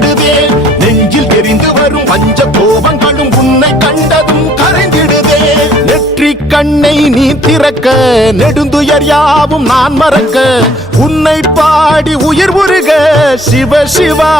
தாங்கிடுதே. நெஞ்சில் எரிந்து வரும் பஞ்ச கோபங்களும் உன்னை கண்டதும் கரைந்திடுதே. நெற்றி கண்ணை நீ திறக்க நெடுந்துயர் யாவும் நான் மறக்க உன்னை பாடி உயிர் உருக சிவ சிவா.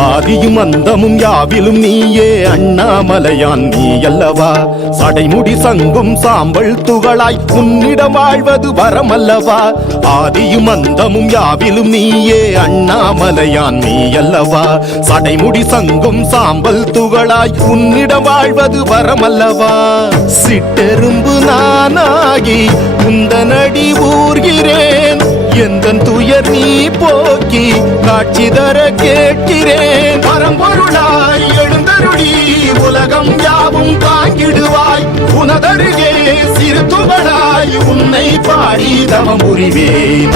ஆதியும் அந்தமும் யாவிலும் நீயே அண்ணாமலையான் நீ அல்லவா. சடைமுடி சங்கும் சாம்பல் துகளாய் உன்னிடம் வாழ்வது வரமல்லவா. ஆதியும் அந்தமும் யாவிலும் நீயே அண்ணாமலையான் நீ அல்லவா. சடைமுடி சங்கும் சாம்பல் துகளாய் உன்னிடம் வாழ்வது வரமல்லவா. சிட்டெரும்பு நானாகி உந்தனடி ஊர்கிறேன். எந்தன் துயர் நீ போக்கி காட்சி தர கேட்கிறேன். பரம்பொருளாய் எழுந்தருளி உலகம் யாவும் தாங்கிடுவாய். உனதருகே சிறு துகளாய் உன்னை பாடி தவம் புரிவேன்.